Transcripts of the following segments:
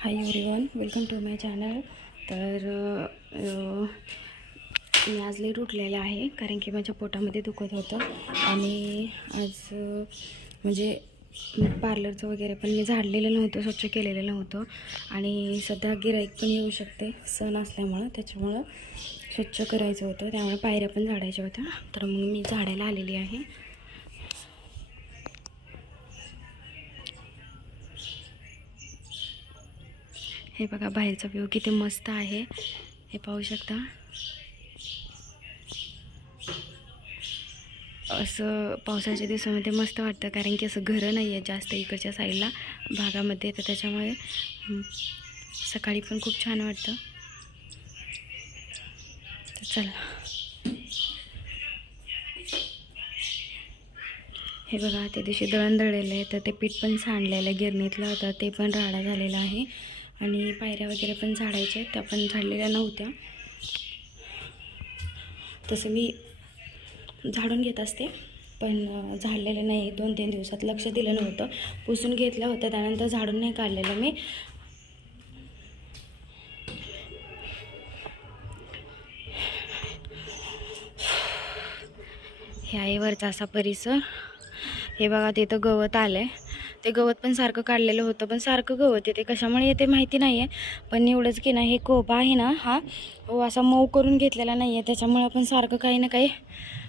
Hi everyone welcome to my channel तर मी आज लेट उठलेलं आहे कारण की माझ्या पोटामध्ये दुखत होतं. आणि आज म्हणजे पार्लरचं वगैरे पण मी झाडलेलं नव्हतं स्वच्छ केलेलं नव्हतं. आणि सध्या गिराईक पण येऊ शकते सण असल्यामुळं. त्याच्यामुळं स्वच्छ करायचं होतं. त्यामुळे पायऱ्या पण झाडायच्या होत्या. तर मग मी झाडायला आलेली आहे. हे बघा बाहेरचा व्ह्यू किती मस्त आहे. हे पाहू शकता. असं पावसाच्या दिवसामध्ये मस्त वाटतं कारण की असं घरं नाही आहे जास्त इकडच्या साईडला भागामध्ये. तर त्याच्यामुळे सकाळी पण खूप छान वाटतं. तर चला. हे बघा त्या दिवशी दळण दळलेलं आहे तर ते पीठ पण सांडलेलं आहे गिरणीतलं. होतं ते पण राडा झालेला आहे. आणि पायऱ्या वगैरे पण झाडायच्या त्या पण झाडलेल्या नव्हत्या. तसं मी झाडून घेत असते पण झाडलेलं नाही. दोन तीन दिवसात लक्ष दिलं नव्हतं. पुसून घेतलं होतं त्यानंतर झाडून नाही काढलेलं मी. हे आहे वरचा असा परिसर. हे बघा तिथं गवत आलं आहे ते गवत पण सारखं काढलेलं होतं पण सारखं गवत येते कशामुळे येते माहिती नाही आहे पण एवढंच की ना हे कोबा आहे ना हा हो असा मऊ करून घेतलेला नाही आहे त्याच्यामुळे आपण सारखं काही ना काही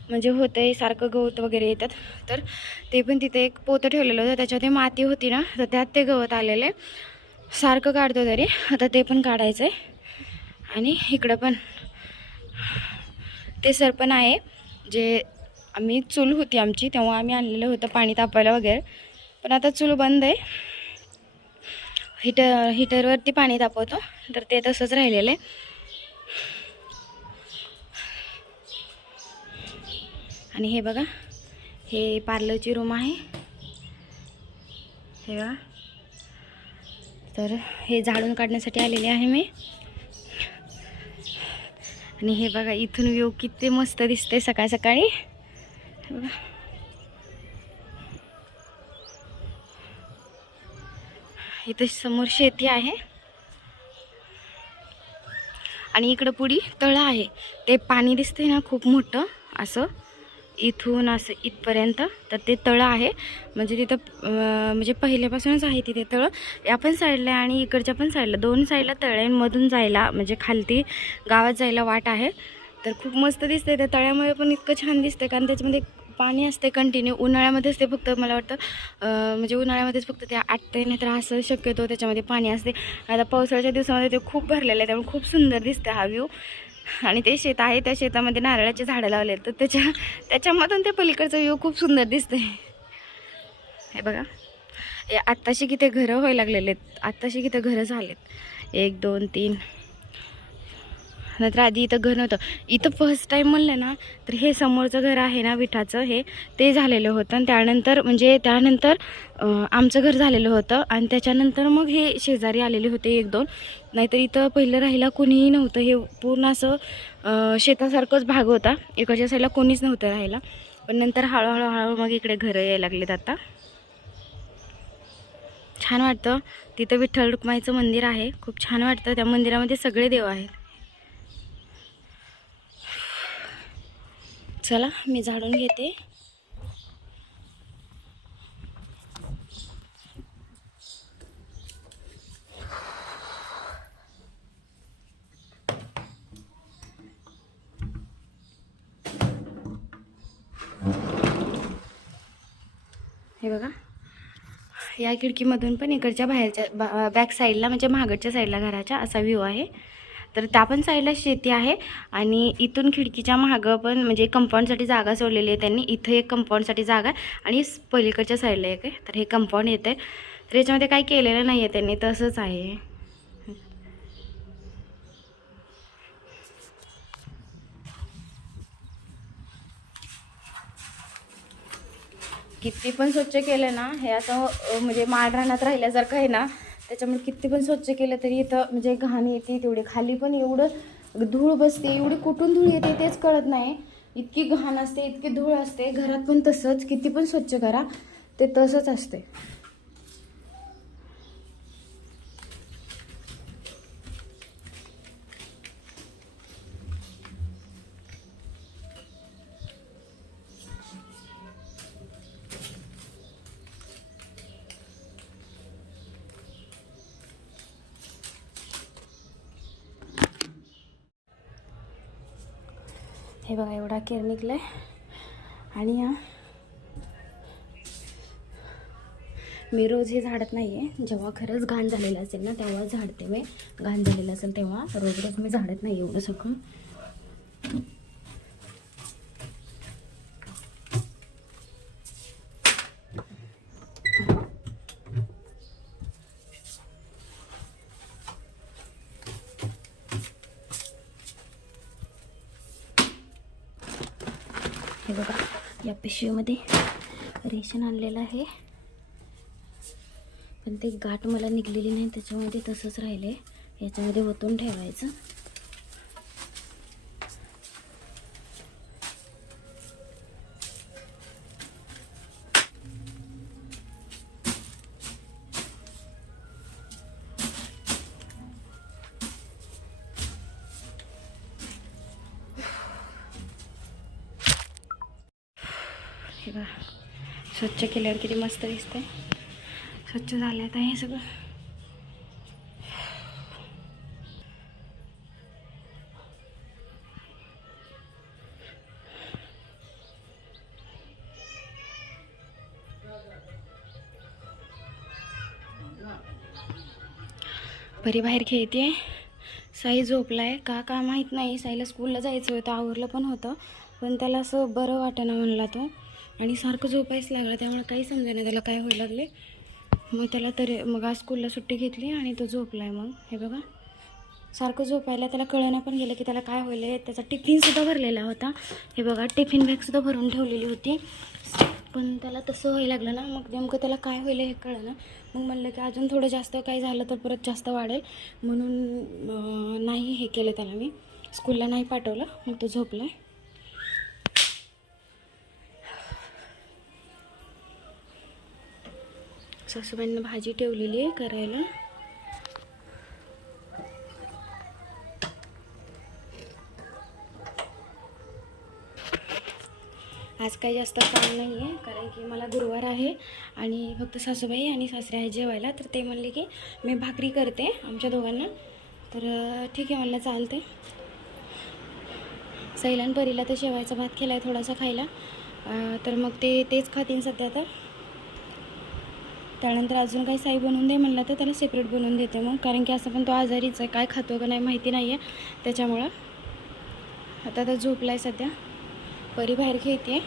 म्हणजे होतं आहे सारखं गवत वगैरे येतात. तर ते पण तिथे एक पोतं ठेवलेलं होतं. त्याच्यामध्ये माती होती ना तर त्यात ते गवत आलेलं. आहे सारखं काढतो तरी. आता ते पण काढायचं आहे आणि इकडं पण ते सरपण आहे. जे आम्ही चूल होती आमची तेव्हा आम्ही आणलेलं होतं पाणी तापायला वगैरे. पण आता चूल बंद आहे. हिटर हिटरवरती पाणी तापवतो. तर ते तसंच राहिलेलं आहे. आणि हे बघा हे पार्लरची रूम आहे. हे बघा. तर हे झाडून काढण्यासाठी आलेले आहे मी. आणि हे बघा इथून व्यू किती मस्त दिसते सकाळ सकाळी. हे बघा. इथं समोर शेती आहे. आणि इकडं पुढी तळं आहे. ते पाणी दिसतंय ना खूप मोठं असं. इथून असं इथपर्यंत तर ते तळं आहे. म्हणजे तिथं म्हणजे पहिल्यापासूनच आहे तिथे तळं. या पण साईडला आणि इकडच्या पण साईडला. दोन साईडला तळ्यांमधून जायला म्हणजे खालती गावात जायला वाट आहे. तर खूप मस्त दिसते त्या तळ्यामुळे पण इतकं छान दिसते कारण त्याच्यामध्ये पाणी असते कंटिन्यू उन्हाळ्यामध्येच ते फक्त मला वाटतं म्हणजे उन्हाळ्यामध्येच फक्त ते आटते नाही तर असं शक्यतो त्याच्यामध्ये पाणी असते. आता पावसाळ्याच्या दिवसामध्ये ते खूप भरलेलं आहे त्यामुळे खूप सुंदर दिसतं हा व्ह्यू आणि ते शेत आहे त्या शेतामध्ये नारळाचे झाडं लावले तर त्याच्या त्याच्यामधून ते पलीकडचं व्ह्यू खूप सुंदर दिसते हे बघा. आत्ताशी किती घरं व्हायला लागलेले आहेत. आत्ताशी किती घरं झालेत. एक दोन तीन. नंतर आधी इथं घर नव्हतं. इथं फर्स्ट टाईम म्हणलं ना तर हे समोरचं घर आहे ना विठाचं हे ते झालेलं होतं. आणि त्यानंतर म्हणजे त्यानंतर आमचं घर झालेलं होतं. आणि त्याच्यानंतर मग हे शेजारी आलेले होते एक दोन. नाहीतर इथं पहिलं राहायला कोणीही नव्हतं. हे पूर्ण असं शेतासारखंच भाग होता. इकडच्या साईडला कोणीच नव्हतं राहायला. पण नंतर हळूहळू हळू मग इकडे घरं यायला लागलेत आता. छान वाटतं. तिथं विठ्ठल रुक्माईचं मंदिर आहे. खूप छान वाटतं. त्या मंदिरामध्ये सगळे देव आहेत. चला मी झाडून घेते. हे बघा. या खिडकीमधून पण इकडच्या बाहेरच्या बा बॅक साईडला म्हणजे महागडच्या साईडला घराच्या असा व्ह्यू आहे. तर त्या पण साईडला शेती आहे आणि इथून खिडकीच्या मागं पण म्हणजे कंपाऊंडसाठी जागा सोडलेली आहे त्यांनी. इथं एक कंपाऊंडसाठी जागा आहे आणि पलीकडच्या साईडला एक आहे. तर हे कंपाऊंड येतं आहे तर याच्यामध्ये काही केलेलं नाही आहे त्यांनी तसंच आहे. किती पण स्वच्छ केलं ना हे असं म्हणजे माड राहण्यात राहिल्यासारखं आहे ना त्याच्यामुळे किती पण स्वच्छ केलं तरी इथं म्हणजे घाण येते तेवढी खाली पण एवढं धूळ बसते एवढी कुठून धूळ येते तेच कळत नाही. इतकी घाण असते इतकी धूळ असते घरात पण तसंच किती पण स्वच्छ करा ते तसंच असते. हे बघा एवढा केर निघला आहे आणि हा मी रोज हे झाडत नाही आहे जेव्हा खरंच घाण झालेलं असेल ना तेव्हा झाडते मी. घाण झालेलं असेल तेव्हा रोज रोज मी झाडत नाही एवढं सगळं. पिशवीमध्ये रेशन आणलेलं आहे. पण ते गाठ मला निघलेली नाही त्याच्यामध्ये तसंच राहिले. याच्यामध्ये ओतून ठेवायचं. केल्यावर किती मस्त दिसतंय. स्वच्छ झालं आता हे सगळं. परी बाहेर खेळते साई झोपलाय. का का माहीत नाही. साईला स्कूलला जायचं होतं. आवरलं पण होतं. पण त्याला असं बरं वाटेना म्हणला तो. आणि सारखं झोपायच लागलं त्यामुळे काही समजे नाही त्याला काय व्हायला लागले. मग त्याला तरी मग आज स्कूलला सुट्टी घेतली आणि तो झोपला आहे मग. हे बघा. सारखं झोपायला त्याला कळणं पण गेलं की त्याला काय होईल त्याचा टिफिनसुद्धा भरलेला होता. हे बघा टिफिन बॅगसुद्धा भरून ठेवलेली होती. पण त्याला तसं व्हायला लागलं ना. मग नेमकं त्याला काय होईल हे कळलं ना मग म्हणलं की अजून थोडं जास्त काही झालं तर परत जास्त वाढेल. म्हणून नाही हे केलं त्याला मी. स्कूलला नाही पाठवलं. मग तो झोपला आहे सासूबाईंना भाजी ठेवलेली आहे करायला. आज काही जास्त काम नाही आहे कारण की मला गुरुवार आहे आणि फक्त सासूबाई आणि सासरे आहे जेवायला. तर ते म्हणले की मी भाकरी करते आमच्या दोघांना. तर ठीक आहे म्हणलं चालते सैलान परीला तर शेवायचा भात केला आहे थोडासा खायला. तर मग ते तेच खातील सध्या तर. त्यानंतर अजून काही साई बनवून दे म्हणलं तर त्याला सेपरेट बनवून देते मग. कारण की असं पण तो आजारीच आहे काय खातो का नाही माहिती नाही आहे त्याच्यामुळं आता तर झोपला आहे सध्या. परी बाहेर खेळते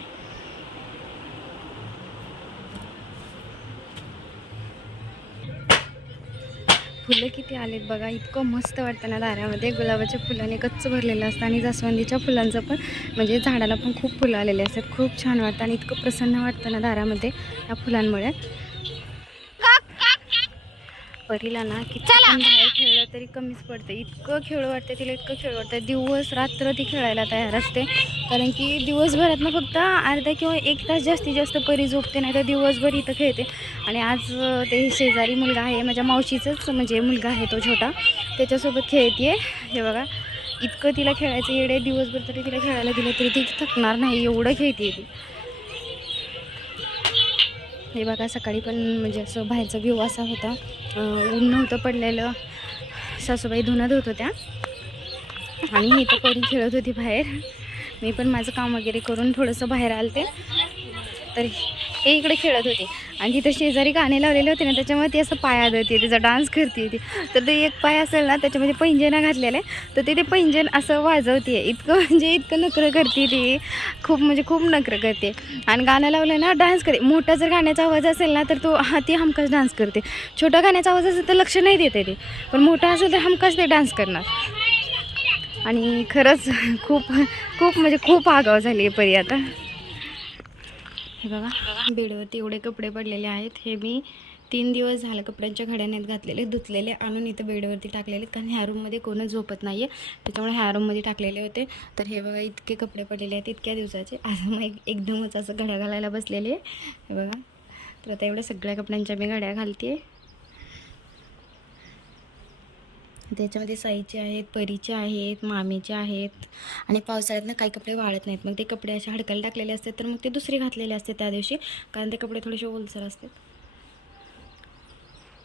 फुलं किती आलेत बघा इतकं मस्त वाटतं ना दारामध्ये. गुलाबाच्या फुलाने गच्च भरलेलं असतं आणि जास्वंदीच्या फुलांचं पण म्हणजे झाडाला पण खूप फुलं आलेली असतात. खूप छान वाटतं आणि इतकं प्रसन्न वाटतं ना दारामध्ये या फुलांमुळे. परीला ना किती पण बाहेर खेळलं तरी कमीच पडतं. इतकं खेळ वाटतं तिला इतकं खेळ वाटतं. दिवस रात्र ती खेळायला तयार असते. कारण की दिवसभरात ना फक्त अर्धा किंवा एक तास जास्तीत जास्त परी झोपते नाही तर दिवसभर इथं खेळते. आणि आज ते शेजारी मुलगा आहे माझ्या मावशीचाच म्हणजे मुलगा आहे तो छोटा त्याच्यासोबत खेळते हे बघा इतकं तिला खेळायचं येडे दिवसभर तरी तिला खेळायला दिलं तरी ती थकणार नाही एवढं खेळते ती. हे बघा सकाळी पण म्हणजे असं बाहेरचा व्ह्यू असा होता. ऊन नव्हतं पडलेलं. सासूबाई धुणं धुत होत्या. आणि ही तर करून खेळत होती बाहेर. मी पण माझं काम वगैरे करून थोडंसं बाहेर आलते. तर हे इकडे खेळत होते. आणि तिथं शेजारी गाणे लावलेले होते ना त्याच्यामुळे ती असं पाया धरते तिचा डान्स करते ती. तर ते एक पाय असेल ना त्याच्यामध्ये पैंजना घातलेलं आहे तर ते ते पैंजन असं वाजवते इतकं म्हणजे इतकं नखरं करते ती. खूप म्हणजे खूप नखरं करते आणि गाणं लावलं ना डान्स करते. मोठा जर गाण्याचा आवाज असेल ना तर तो हा ती हमखास डान्स करते. छोटा गाण्याचा आवाज असेल तर लक्ष नाही देते ते. पण मोठा असेल तर हमखास ते डान्स करणार. आणि खरंच खूप खूप म्हणजे खूप आगाव झाली आहे परी आता. हे बघा बेडवरती एवढे कपडे पडलेले आहेत. हे मी तीन दिवस झालं कपड्यांच्या घड्यानेत घातलेले धुतलेले आणून इथं बेडवरती टाकलेले. कारण ह्या रूममध्ये कोणच झोपत नाही आहे त्याच्यामुळे ह्या रूममध्ये टाकलेले होते. तर हे बघा इतके कपडे पडलेले आहेत इतक्या दिवसाचे. आज मग एक- एकदमच असं घड्या घालायला बसलेले आहे. हे बघा. तर आता एवढ्या सगळ्या कपड्यांच्या मी घड्या घालते त्याच्यामध्ये साईचे आहेत परीचे आहेत मामीचे आहेत आणि पावसाळ्यात ना काही कपडे वाळत नाहीत. मग ते कपडे असे हडकायला टाकलेले असतात तर मग ते दुसरे घातलेले असते त्या दिवशी कारण ते कपडे थोडेसे ओलसर असतात.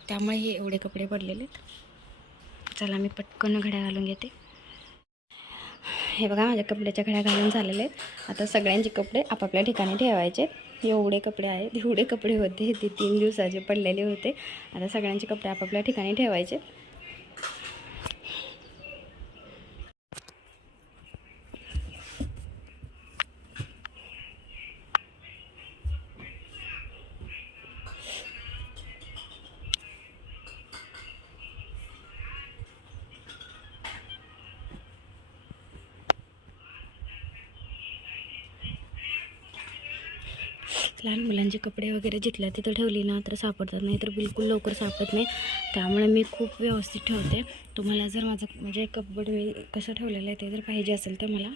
त्यामुळे हे एवढे कपडे पडलेले आहेत. चला मी पटकन घड्या घालून घेते. हे बघा माझ्या कपड्याच्या घड्या घालून झालेले आहेत. आता सगळ्यांचे कपडे आपापल्या ठिकाणी ठेवायचे एवढे कपडे आहेत एवढे कपडे होते ते तीन दिवसाचे पडलेले होते. आता सगळ्यांचे कपडे आपापल्या ठिकाणी ठेवायचे लहान मुलांचे कपडे वगैरे जिथल्या तिथं ठेवली ना तर सापडतात. नाही तर बिलकुल लवकर सापडत नाही. त्यामुळे मी खूप व्यवस्थित ठेवते. तुम्हाला जर माझं म्हणजे कपबड मी कसं ठेवलेलं आहे ते जर पाहिजे असेल तर मला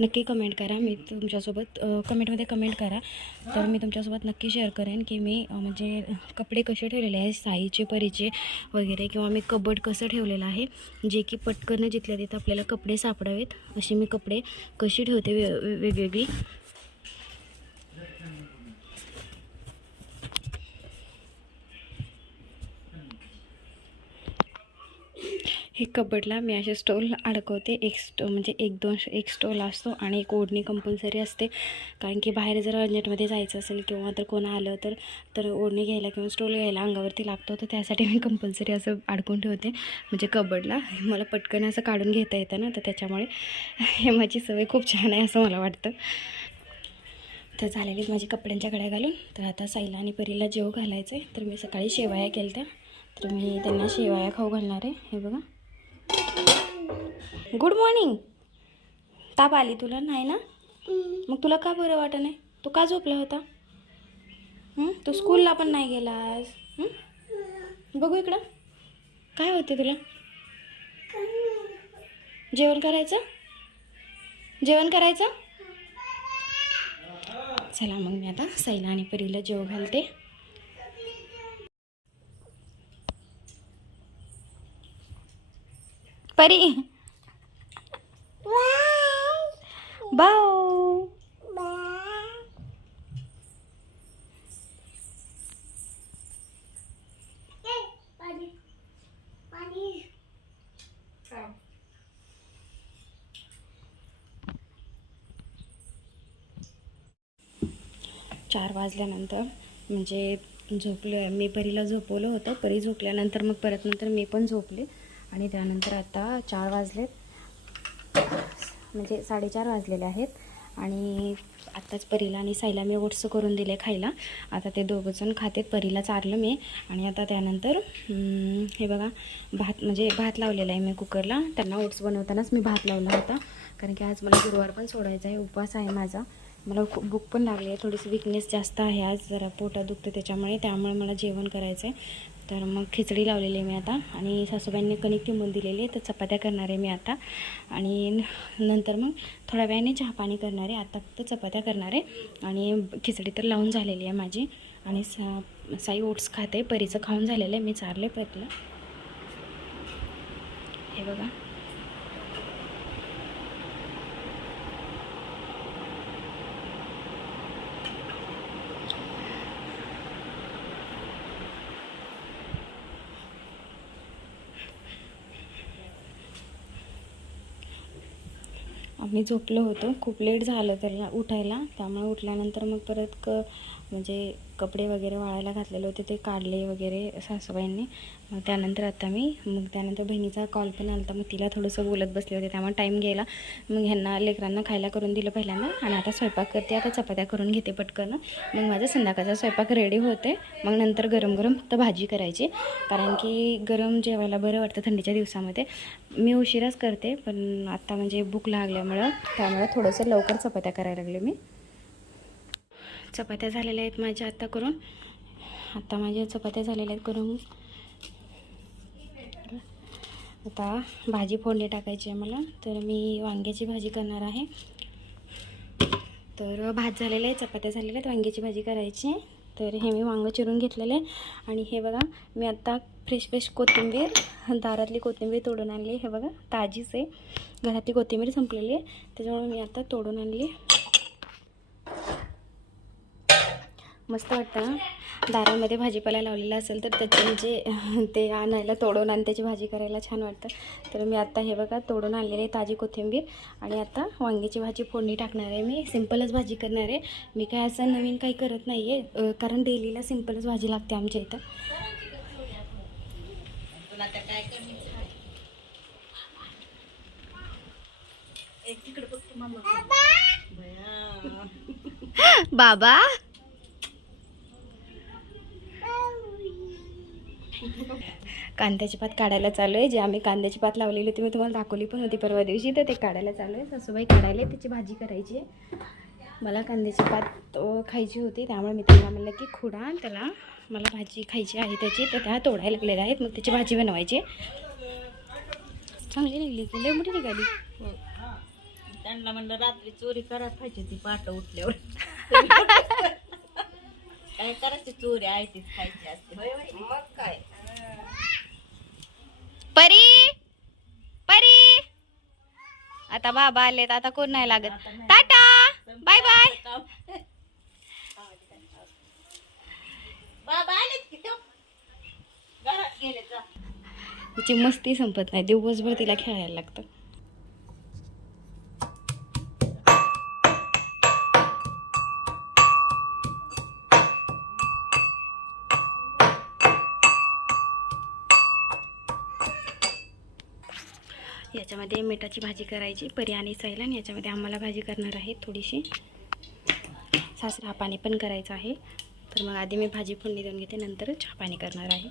नक्की कमेंट करा. मी तुमच्यासोबत कमेंटमध्ये कमेंट करा. तर मी तुमच्यासोबत नक्की शेअर करेन की मी म्हणजे कपडे कसे ठेवलेले आहे साईचे परीचे वगैरे किंवा मी कबड कसं ठेवलेलं आहे जे की पटकन जिथल्या तिथं आपल्याला कपडे सापडावेत असे मी कपडे कशी ठेवते वे वेगवेगळी. हे कबडला मी असे स्टोल अडकवते. एक स्टो म्हणजे एक दोन एक स्टोल असतो आणि एक ओढणी कंपल्सरी असते. कारण की बाहेर जर अर्जंटमध्ये जायचं असेल किंवा तर कोण आलं तर तर ओढणी घ्यायला किंवा स्टोल घ्यायला अंगावरती लागतो. तर त्यासाठी मी कंपल्सरी असं अडकून ठेवते. म्हणजे कबडला मला पटकन असं काढून घेता येतं ना तर त्याच्यामुळे हे माझी सवय खूप छान आहे असं मला वाटतं. तर झालेली माझी कपड्यांच्या घड्या घालून. तर आता साईला आणि परीला जेव घालायचं आहे तर मी सकाळी शेवाया केल्या तर मी त्यांना शेवाया खाऊ घालणार आहे. हे बघा. गुड मॉर्निंग ताप आली तुला? नाही ना? मग तुला का बरं वाटत नाही? तू का झोपला होता? तू स्कूलला पण नाही गेला आज. बघू इकडं. काय होते तुला? जेवण करायचं? जेवण करायचं? चला मग मी आता सैला आणि परीला जेव घालते. परी. बाऊ चार वाजल्यानंतर म्हणजे झोपले मी परीला झोपवलं होतं. परी झोपल्यानंतर मग परत नंतर मी पण झोपले. आणि त्यानंतर आता चार वाजलेत. म्हणजे साडेचार वाजलेले आहेत. आणि आत्ताच परीला आणि साईला मी ओट्स करून दिले खायला. आता ते दोघंजण खातेत. परीला चारलं मी. आणि आता त्यानंतर हे बघा भात म्हणजे भात लावलेला आहे मी कुकरला. त्यांना ओट्स बनवतानाच मी भात लावला होता. कारण की आज मला गुरुवार पण सोडायचा आहे. उपवास आहे माझा. मला खूप भूक पण लागली आहे. थोडीशी विकनेस जास्त आहे आज. जरा पोटात दुखतं त्याच्यामुळे. त्यामुळे मला जेवण करायचं आहे तर मग खिचडी लावलेली आहे मी आता. आणि सासूबाईंनी कणिक टिंबून दिलेली आहे तर चपात्या करणार आहे मी आता. आणि न- नंतर मग थोड्या वेळाने चहा पाणी करणार आहे. आता फक्त चपात्या करणार आहे. आणि खिचडी तर लावून झालेली आहे माझी. आणि सा साई ओट्स खाते. परीचं खाऊन झालेलं आहे. मी चारले परीला. हे बघा. आम्ही झोपलो होतो. खूप लेट झालं त्याला उठायला. त्यामुळे उठल्यानंतर मग परत क म्हणजे कपडे वगैरे वाळायला घातलेले होते ते काढले वगैरे सासूबाईंनी. मग त्यानंतर आता मी मग त्यानंतर बहिणीचा कॉल पण आला मग तिला थोडंसं बोलत बसले होते त्यामुळे टाईम गेला. मग ह्यांना लेकरांना खायला करून दिलं पहिल्यांदा आणि आता स्वयंपाक करते. आता चपात्या करून घेते पटकन. मग माझा संध्याकाळचा स्वयंपाक रेडी होते मग नंतर गरम गरम फक्त भाजी करायची. कारण की गरम जेवायला बरं वाटतं थंडीच्या दिवसामध्ये. मी उशिराच करते पण आत्ता म्हणजे भूक लागल्यामुळं त्यामुळे थोडंसं लवकर चपात्या करायला लागले मी. चपात्या झालेल्या आहेत माझ्या आता करून. आता माझ्या चपात्या झालेल्या आहेत करून. आता भाजी फोडणी टाकायची आहे मला. तर मी वांग्याची भाजी करणार आहे. तर भात झालेला आहे चपात्या झालेल्या आहेत वांग्याची भाजी करायची. आहे तर हे मी वांगं चिरून घेतलेलं आहे. आणि हे बघा मी आत्ता फ्रेश फ्रेश कोथिंबीर दारातली कोथिंबीर तोडून आणली हे बघा ताजीच आहे. घरातली कोथिंबीर संपलेली आहे. त्याच्यामुळे मी आता तोडून आणली मस्त वाटतं ना दारामध्ये भाजीपाला लावलेला असेल तर त्याचे म्हणजे ते आणायला तोडून आणि त्याची भाजी करायला छान वाटतं. तर मी आत्ता हे बघा तोडून आणलेली ताजी कोथिंबीर आणि आता वांग्याची भाजी फोडणी टाकणार आहे मी. सिम्पलच भाजी करणार आहे. मी काय असं नवीन काही करत नाही आहे कारण डेलीला सिम्पलच भाजी लागते आमच्या इथं. बाबा! कांद्याची पात काढायला चालू आहे. जे आम्ही कांद्याची पात लावलेली होती मी तुम्हाला दाखवली पण होती परवा दिवशी. तर ते काढायला चालू आहे. सासूबाई काढायला त्याची भाजी करायची आहे. मला कांद्याची पात खायची होती. त्यामुळे मी त्यांना म्हणलं की खुडा आणि त्याला मला भाजी खायची आहे त्याची. तर त्या तोडायला लागलेल्या आहेत. मग त्याची भाजी बनवायची. चांगली निघली की लय मोठी निघाली. त्यांना म्हणलं रात्री चोरी करा पाहिजे ती पाट उठल्यावर. काय करायची? चोरी आहे तीच खायची असते. होय होय. मग काय? परी! परी! आता बाबा आलेत आता कोण नाही लागत. टाटा! Bye bye! तिची मस्ती संपत नाही दिवसभर तिला खेळायला लागतं. याच्यामध्ये मिठाची भाजी करायची परी आणि सैलान आणि याच्यामध्ये आम्हाला भाजी करणार आहे थोडीशी. सासरा पाणी पण करायचं आहे. तर मग आधी मी भाजी फोडणी देऊन घेते नंतर चहा पाणी करणार आहे.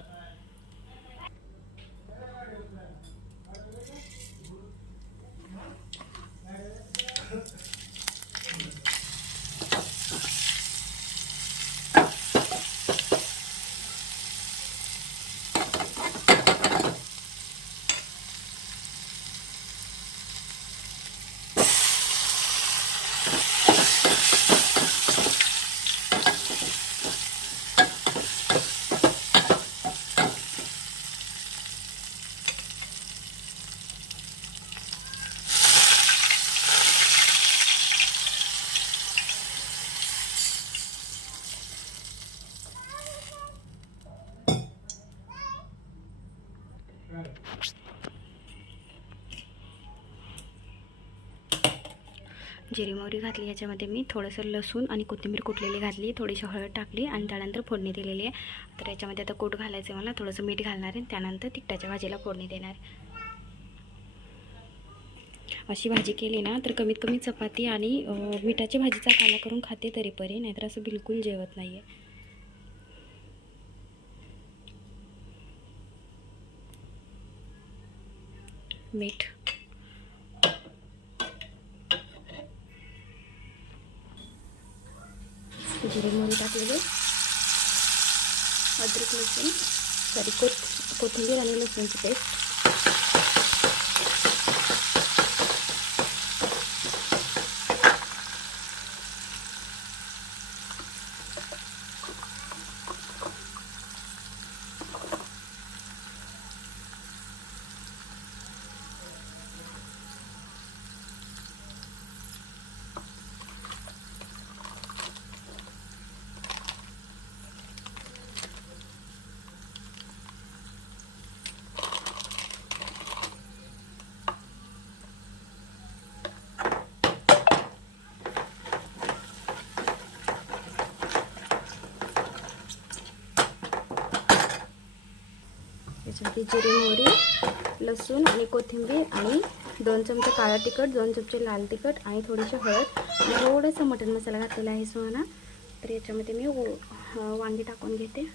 जिरी मोहरी घातली याच्यामध्ये मी थोडंसं लसूण आणि कोथिंबीर कुटलेली घातली थोडीशी हळद टाकली आणि त्यानंतर फोडणी दिलेली आहे. तर याच्यामध्ये आता कूट घालायचं मला थोडंसं मीठ घालणार आहे त्यानंतर तिखटाच्या भाजीला फोडणी देणार आहे. अशी भाजी केली ना तर कमीत कमी चपाती आणि मिठाची भाजीचा काला करून खाते तरी परी नाहीतर असं बिलकुल जेवत नाही आहे मीठ. जिरे मोहरी टाकलेले अद्रक लसूण सॉरी कोथ कोथिंबीर आणि लसूणची पेस्ट त्याच्यामध्ये जिरे मोहरी लसूण आणि कोथिंबीर आणि दोन चमचे काळा तिखट दोन चमचे लाल तिखट आणि थोडीशी हळद. आणि थोडंसं मटण मसाला घातलेला आहे सुहाना. तर याच्यामध्ये मी वांगी टाकून घेते.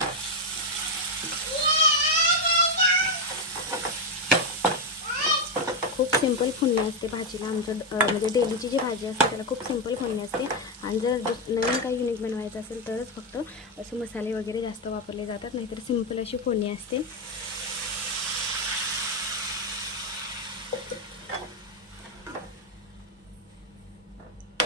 खूप सिंपल फुलणी असते भाजीला. आमच्या म्हणजे डेलीची जी भाजी असते त्याला खूप सिंपल फुलणी असते. आणि जर दुस- नवीन काही युनिक बनवायचं असेल तरच फक्त असं मसाले वगैरे जास्त वापरले जातात. नाहीतर सिंपल अशी फुलणी असते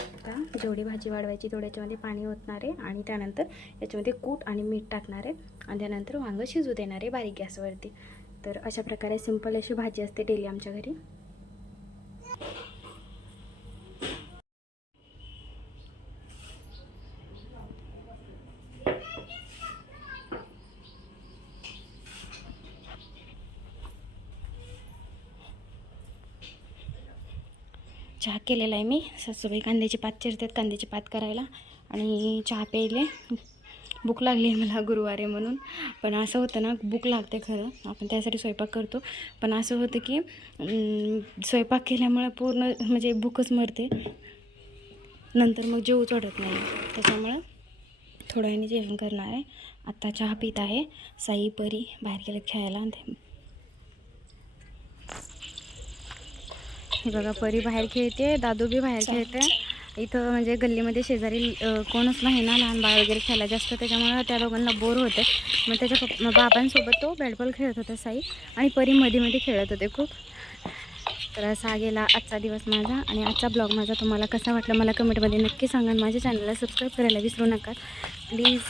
आता जेवढी भाजी वाढवायची तेवढ्याच्यामध्ये पाणी ओतणार आहे आणि त्यानंतर याच्यामध्ये कूट आणि मीठ टाकणार आहे. आणि त्यानंतर वांगं शिजू देणार आहे बारीक गॅसवरती. तर अशा प्रकारे सिंपल अशी भाजी असते डेली आमच्या घरी चहा केलेला आहे मी. सासूबाई कांद्याची पात चिरतात कांद्याची पात करायला. आणि चहा प्यायले. भूक लागली आहे मला गुरुवारी म्हणून. पण असं होतं ना भूक लागते खरं. आपण त्यासाठी स्वयंपाक करतो. पण असं होतं की स्वयंपाक केल्यामुळे पूर्ण म्हणजे भूकच मरते. नंतर मग जेवूच वाटत नाही. त्याच्यामुळं थोड्या वेळाने जेवण करणार आहे. आत्ता चहा पित आहे. साई परी बाहेर गेले खेळायला आणि ते- हे बघा परी बाहेर खेळते दादू बी बाहेर खेळते. इथं म्हणजे गल्लीमध्ये शेजारी कोणच नाही ना लहान बाळ वगैरे खेळायला जास्त त्याच्यामुळे त्या दोघांना बोर होते. मग त्याच्या बाबांसोबत तो बॅटबॉल खेळत होता साई. आणि परी मध्ये मध्ये खेळत होते खूप. तर असा गेला आजचा दिवस माझा आणि आजचा ब्लॉग माझा. तुम्हाला कसा वाटला मला कमेंटमध्ये नक्की सांगा. माझ्या चॅनलला सबस्क्राईब करायला विसरू नका. प्लीज.